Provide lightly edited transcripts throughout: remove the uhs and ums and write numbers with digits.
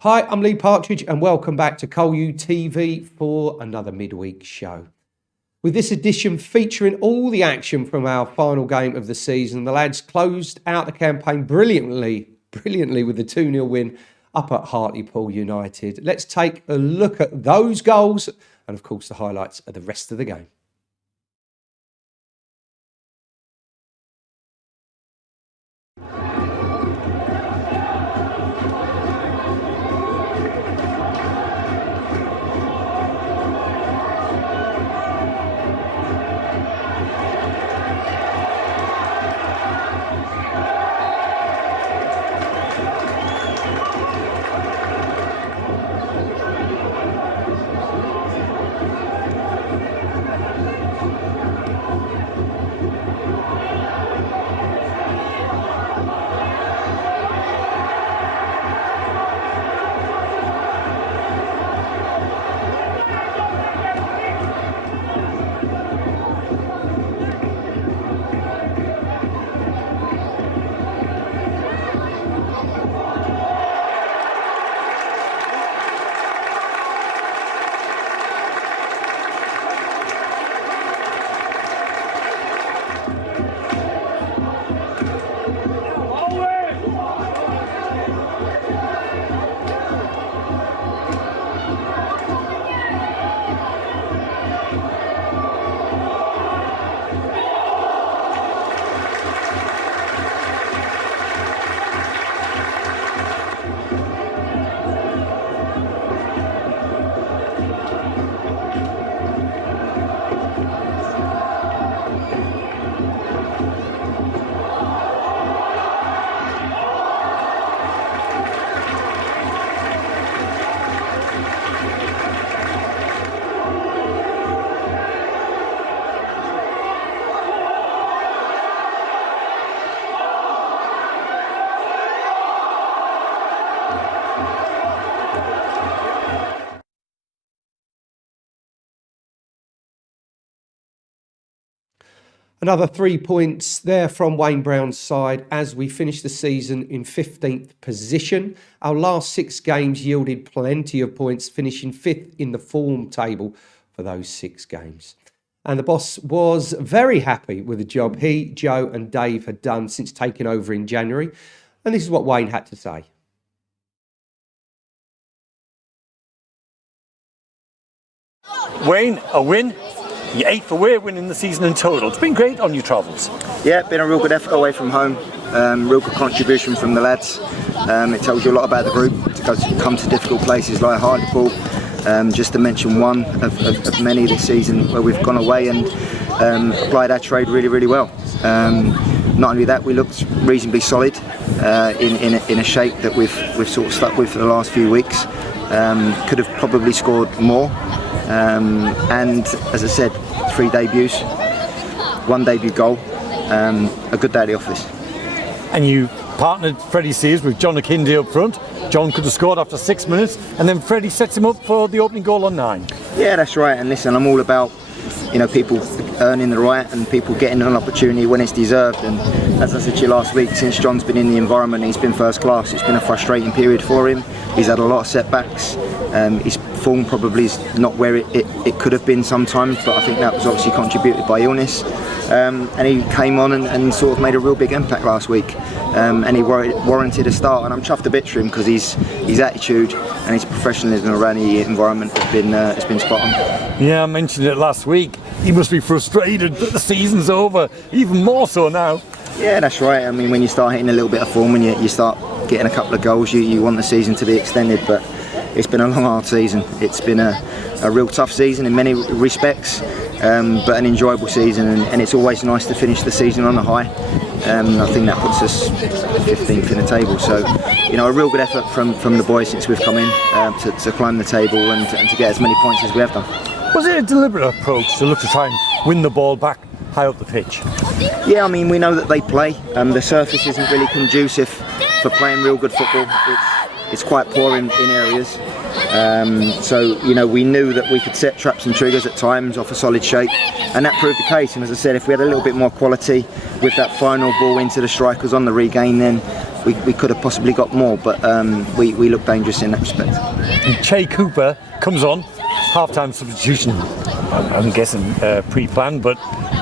Hi, I'm Lee Partridge and welcome back to Col U TV for another midweek show. With this edition featuring all the action from our final game of the season, the lads closed out the campaign brilliantly with the 2-0 win up at Hartlepool United. Let's take a look at those goals and of course the highlights of the rest of the game. Another 3 points there from Wayne Brown's side as we finish the season in 15th position. Our last 6 games yielded plenty of points, finishing 5th in the form table for those 6 games. And the boss was very happy with the job he, Joe and Dave had done since taking over in January. And this is what Wayne had to say. Wayne, a win. Your 8th away win in the season in total. It's been great on your travels. Yeah, been a real good effort away from home. Real good contribution from the lads. It tells you a lot about the group to come to difficult places like Hartlepool. Just to mention one of many this season where we've gone away and applied our trade really well. Not only that, we looked reasonably solid in a shape that we've sort of stuck with for the last few weeks. Could have probably scored more. And as I said, 3 debuts, 1 debut goal, a good day at the office. And you partnered Freddie Sears with John Akinde up front. John could have scored after 6 minutes, and then Freddie sets him up for the opening goal on 9. Yeah, that's right. And listen, I'm all about people earning the right and people getting an opportunity when it's deserved. And as I said to you last week, since John's been in the environment, he's been first class. It's been a frustrating period for him. He's had a lot of setbacks. His form probably is not where it could have been sometimes, but I think that was obviously contributed by illness. And he came on and sort of made a real big impact last week. And he warranted a start, and I'm chuffed a bit for him because his attitude and his professionalism around the environment has been spot on. Yeah, I mentioned it last week. He must be frustrated that the season's over, even more so now. Yeah, that's right. I mean, when you start hitting a little bit of form and you start getting a couple of goals, you want the season to be extended, but it's been a long, hard season. It's been a real tough season in many respects, but an enjoyable season, and it's always nice to finish the season on a high. I think that puts us 15th in the table, so a real good effort from the boys since we've come in to climb the table and to get as many points as we have done. Was it a deliberate approach to look to try and win the ball back high up the pitch? Yeah, I mean, we know that they play. The surface isn't really conducive for playing real good football. It's quite poor in areas. So, you know, we knew that we could set traps and triggers at times off a solid shape, and that proved the case. And as I said, if we had a little bit more quality with that final ball into the strikers on the regain, then we could have possibly got more, but we looked dangerous in that respect. And Che Cooper comes on, half-time substitution, I'm guessing pre-planned, but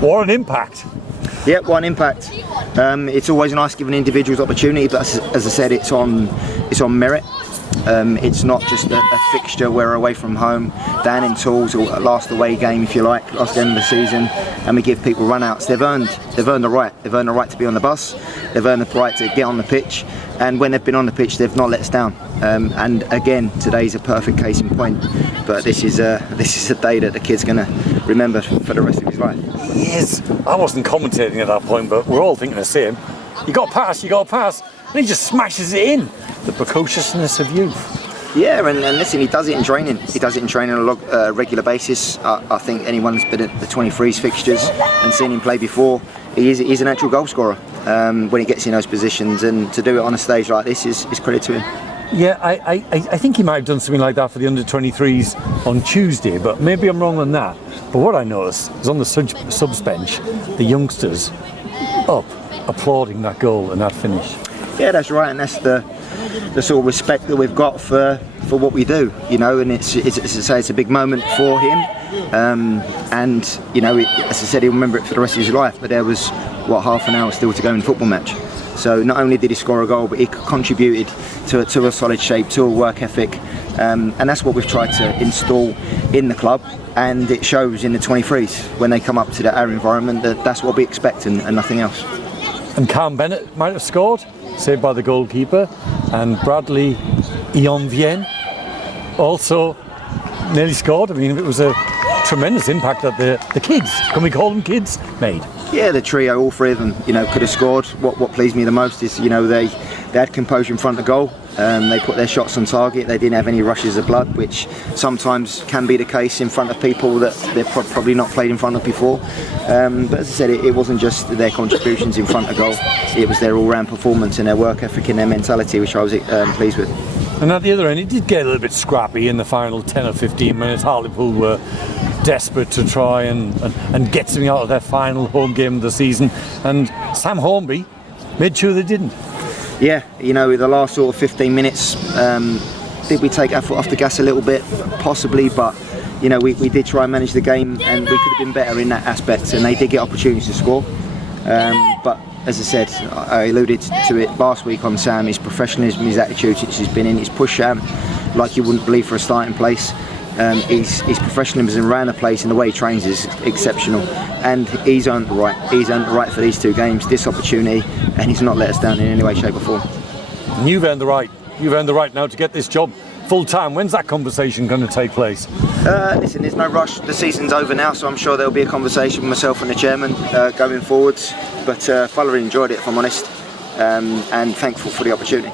what an impact. Yeah, what an impact. It's always nice giving individuals opportunity, but as I said, it's on merit. It's not just a fixture. We're away from home, down in tools, or a last away game, if you like, last game of the season, and we give people run-outs. They've earned the right. They've earned the right to be on the bus. They've earned the right to get on the pitch, and when they've been on the pitch, they've not let us down. And again, today's a perfect case in point. But this is a day that the kid's going to remember for the rest of his life. Yes, I wasn't commentating at that point, but we're all thinking the same. You got to pass, and he just smashes it in. The precociousness of youth. Yeah, and listen, he does it in training. He does it in training on a regular basis. I think anyone who's been at the 23s fixtures and seen him play before, he's an actual goal scorer when he gets in those positions, and to do it on a stage like this is credit to him. Yeah, I think he might have done something like that for the under-23s on Tuesday, but maybe I'm wrong on that. But what I noticed is on the subs bench, the youngsters up applauding that goal and that finish. Yeah, that's right, and that's the sort of respect that we've got for what we do, you know, and it's a big moment for him, and you know, as I said, he'll remember it for the rest of his life. But there was half an hour still to go in the football match, so not only did he score a goal, but he contributed to a solid shape, to a work ethic, and that's what we've tried to install in the club, and it shows in the 23s when they come up to our environment that's what we expect and nothing else. And Cam Bennett might have scored, saved by the goalkeeper, and Bradley Ionvien also nearly scored. I mean, it was a tremendous impact that the kids, can we call them kids, made. Yeah, the trio, all three of them, you know, could have scored. What pleased me the most is, you know, they had composure in front of goal. They put their shots on target. They didn't have any rushes of blood, which sometimes can be the case in front of people that they've probably not played in front of before. But as I said, it wasn't just their contributions in front of goal. It was their all-round performance and their work ethic and their mentality, which I was pleased with. And at the other end, it did get a little bit scrappy in the final 10 or 15 minutes. Hartlepool were desperate to try and get something out of their final home game of the season. And Sam Hornby made sure they didn't. Yeah, you know, the last sort of 15 minutes, did we take our foot off the gas a little bit? Possibly, but you know, we did try and manage the game, and we could have been better in that aspect, and they did get opportunities to score. But as I said, I alluded to it last week on Sam, his professionalism, his attitude since he's been in, his push out like you wouldn't believe for a starting place. His professionalism around the place and the way he trains is exceptional, and he's earned the right. He's earned the right for these two games, this opportunity, and he's not let us down in any way, shape or form. And you've earned the right. You've earned the right now to get this job full time. When's that conversation going to take place? Listen, there's no rush. The season's over now, so I'm sure there'll be a conversation with myself and the chairman going forwards. But thoroughly enjoyed it, if I'm honest, and thankful for the opportunity.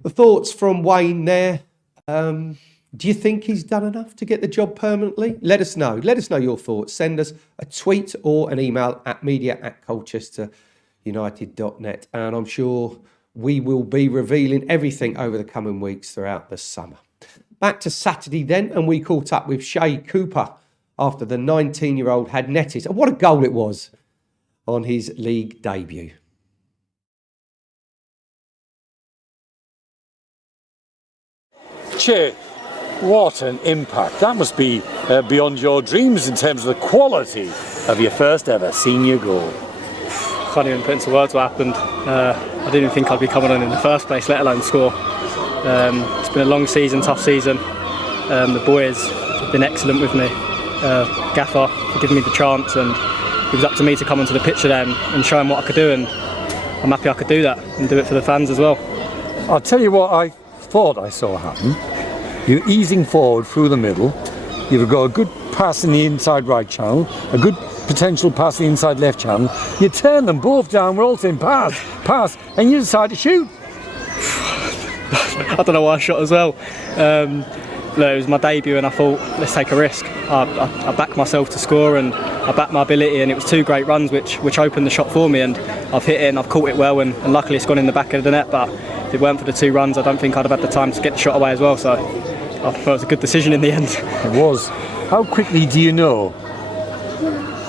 The thoughts from Wayne there. Do you think he's done enough to get the job permanently? Let us know. Let us know your thoughts. Send us a tweet or an email at media@colchesterunited.net. And I'm sure we will be revealing everything over the coming weeks throughout the summer. Back to Saturday then, and we caught up with Che Cooper after the 19-year-old had netted. And what a goal it was on his league debut. Che, what an impact. That must be beyond your dreams in terms of the quality of your first ever senior goal. Can't even put into words what happened. I didn't even think I'd be coming on in the first place, let alone score. It's been a long season, tough season. The boys have been excellent with me. Gaffer for giving me the chance, and it was up to me to come onto the pitch today and show him what I could do, and I'm happy I could do that and do it for the fans as well. I'll tell you what I thought I saw happen. You're easing forward through the middle. You've got a good pass in the inside right channel, a good potential pass in the inside left channel. You turn them both down, we're all saying pass, and you decide to shoot. I don't know why I shot as well. Look, it was my debut and I thought, let's take a risk. I backed myself to score and I backed my ability, and it was two great runs which opened the shot for me, and I've hit it and I've caught it well, and luckily it's gone in the back of the net. But if it weren't for the 2 runs, I don't think I'd have had the time to get the shot away as well. So I thought it was a good decision in the end. It was. How quickly do you know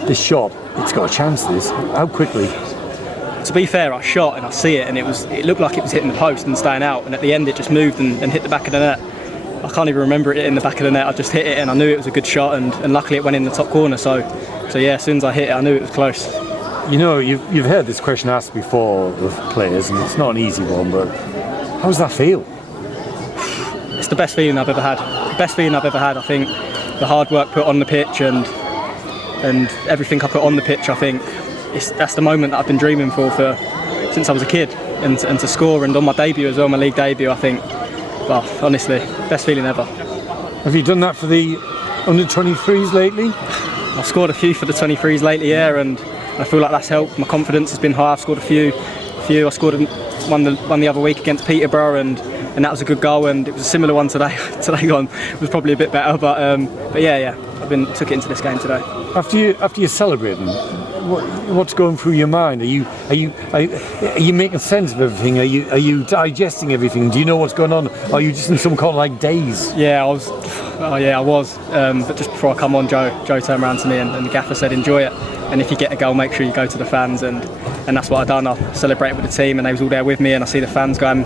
this shot? It's got a chance. This. How quickly? To be fair, I shot and I see it, and it looked like it was hitting the post and staying out, and at the end it just moved and hit the back of the net. I can't even remember it in the back of the net. I just hit it and I knew it was a good shot, and luckily it went in the top corner. So yeah, as soon as I hit it, I knew it was close. You know, you've heard this question asked before of players, and it's not an easy one, but how does that feel? It's the best feeling I've ever had. Best feeling I've ever had. I think the hard work put on the pitch and everything I put on the pitch, I think that's the moment that I've been dreaming for since I was a kid, and to score, and on my debut as well, my league debut, I think, well, honestly, best feeling ever. Have you done that for the under-23s lately? I've scored a few for the 23s lately, yeah, and I feel like that's helped. My confidence has been high. I've scored a few. I scored one the other week against Peterborough, and that was a good goal, and it was a similar one today. Today was probably a bit better, but yeah, took it into this game today. After you're celebrating, what's going through your mind? Are you making sense of everything? Are you digesting everything? Do you know what's going on? Are you just in some kind of like daze? Yeah, I was. But just before I come on, Joe turned around to me and the gaffer said, "Enjoy it. And if you get a goal, make sure you go to the fans." And that's what I done. I celebrated with the team, and they was all there with me. And I see the fans going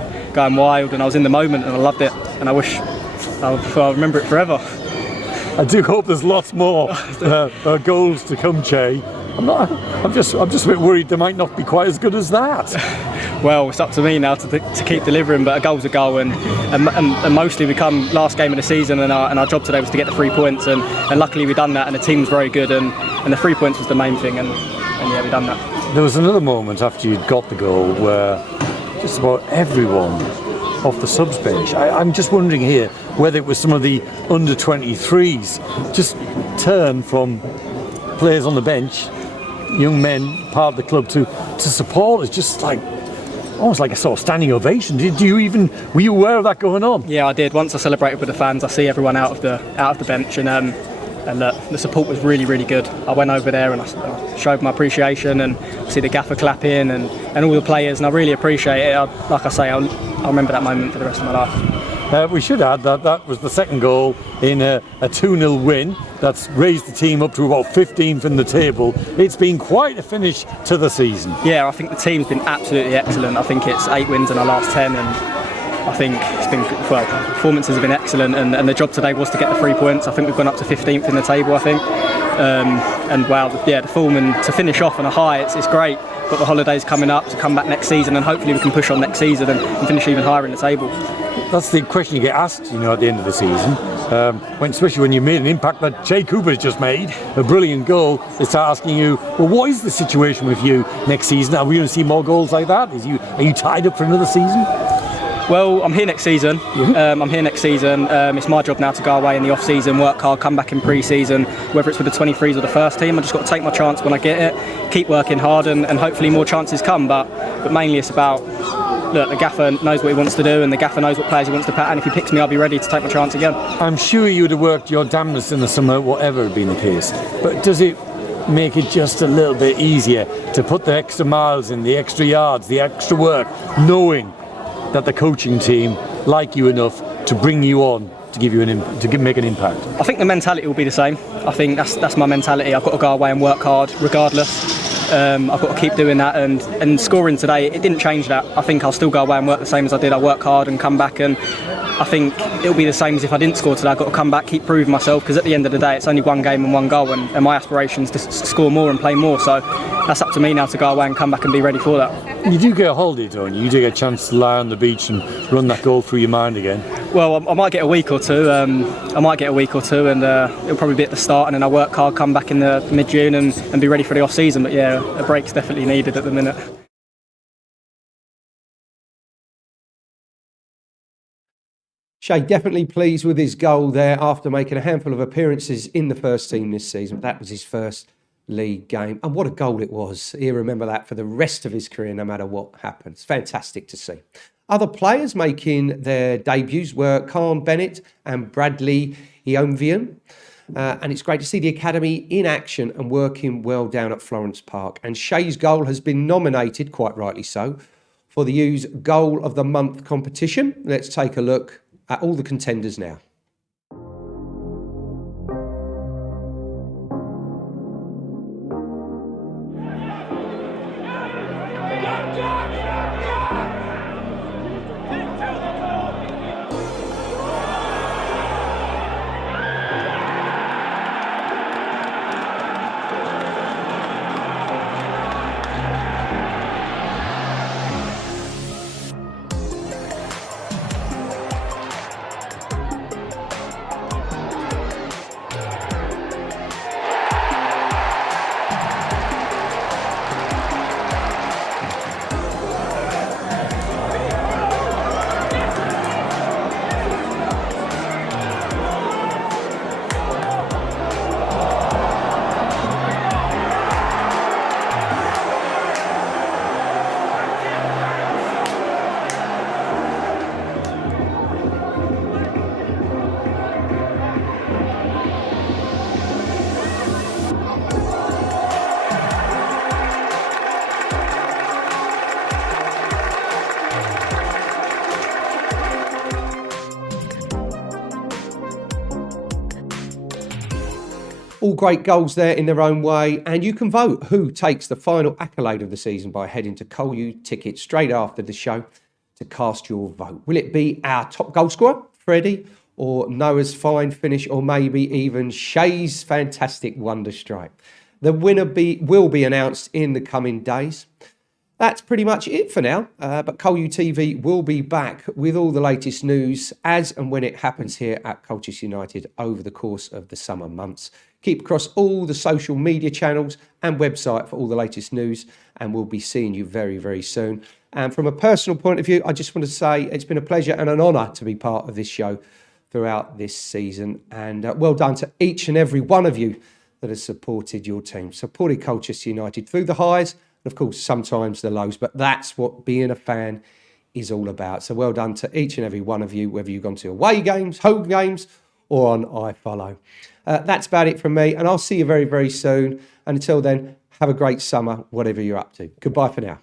wild, and I was in the moment, and I loved it. And I wish I'll remember it forever. I do hope there's lots more goals to come, Che. I'm just a bit worried they might not be quite as good as that. Well, it's up to me now to keep delivering, but a goal's a goal, and mostly we come last game of the season, and our job today was to get the 3 points, and luckily we done that, and the team was very good, and the 3 points was the main thing, and yeah, we done that. There was another moment after you'd got the goal where just about everyone off the subs bench, I'm just wondering here whether it was some of the under-23s just turned from players on the bench, young men, part of the club, to supporters, just like almost like a sort of standing ovation. Were you aware of that going on? Yeah, I did. Once I celebrated with the fans, I see everyone out of the bench, and the support was really, really good. I went over there and I showed my appreciation, and see the gaffer clapping and all the players, and I really appreciate it. Like I say, I'll remember that moment for the rest of my life. We should add that was the second goal in a 2-0 win. That's raised the team up to about 15th in the table. It's been quite a finish to the season. Yeah, I think the team's been absolutely excellent. I think it's 8 wins in our last 10, and I think it's been, well, performances have been excellent, and the job today was to get the 3 points. I think we've gone up to 15th in the table, I think. And wow, yeah, the form, and to finish off on a high, it's great. Got the holidays coming up to come back next season, and hopefully we can push on next season and finish even higher in the table. That's the question you get asked, at the end of the season, especially when you made an impact that Jay Cooper's just made, a brilliant goal. They start asking you, well, what is the situation with you next season? Are we going to see more goals like that? Are you tied up for another season? Well, I'm here next season. It's my job now to go away in the off-season, work hard, come back in pre-season, whether it's with the 23s or the first team. I just got to take my chance when I get it, keep working hard, and hopefully more chances come. But mainly it's about, look, the gaffer knows what he wants to do, and the gaffer knows what players he wants to pat, and if he picks me, I'll be ready to take my chance again. I'm sure you would have worked your damnedest in the summer, whatever had been the case. But does it make it just a little bit easier to put the extra miles in, the extra yards, the extra work, knowing that the coaching team like you enough to bring you on to give you make an impact? I think the mentality will be the same. I think that's my mentality. I've got to go away and work hard regardless. I've got to keep doing that, and scoring today, it didn't change that. I think I'll still go away and work the same as I did. I work hard and come back, and I think it'll be the same as if I didn't score today. I've got to come back, keep proving myself, because at the end of the day it's only one game and one goal, and my aspiration is to score more and play more. So that's up to me now to go away and come back and be ready for that. You do get a holiday, don't you? You do get a chance to lie on the beach and run that goal through your mind again. Well, I might get a week or two. And it'll probably be at the start, and then I'll work hard, come back in the mid-June and be ready for the off-season. But yeah, a break's definitely needed at the minute. Shay definitely pleased with his goal there after making a handful of appearances in the first team this season. That was his first league game, and what a goal it was. He'll remember that for the rest of his career, no matter what happens. Fantastic to see. Other players making their debuts were Khan Bennett and Bradley Eomvian. And it's great to see the academy in action and working well down at Florence Park. And Shay's goal has been nominated, quite rightly so, for the U's Goal of the Month competition. Let's take a look at all the contenders now. All great goals there in their own way, and you can vote who takes the final accolade of the season by heading to Col U Ticket straight after the show to cast your vote. Will it be our top goal scorer, Freddie, or Noah's fine finish, or maybe even Shay's fantastic wonder strike? The winner will be announced in the coming days. That's pretty much it for now, but Col U TV will be back with all the latest news as and when it happens here at Colchester United over the course of the summer months. Keep across all the social media channels and website for all the latest news, and we'll be seeing you very, very soon. And from a personal point of view, I just want to say it's been a pleasure and an honour to be part of this show throughout this season. And well done to each and every one of you that has supported your team, supported Colchester United through the highs, and of course, sometimes the lows, but that's what being a fan is all about. So well done to each and every one of you, whether you've gone to away games, home games, or on iFollow. That's about it from me, and I'll see you very, very soon. And until then, have a great summer, whatever you're up to. Goodbye for now.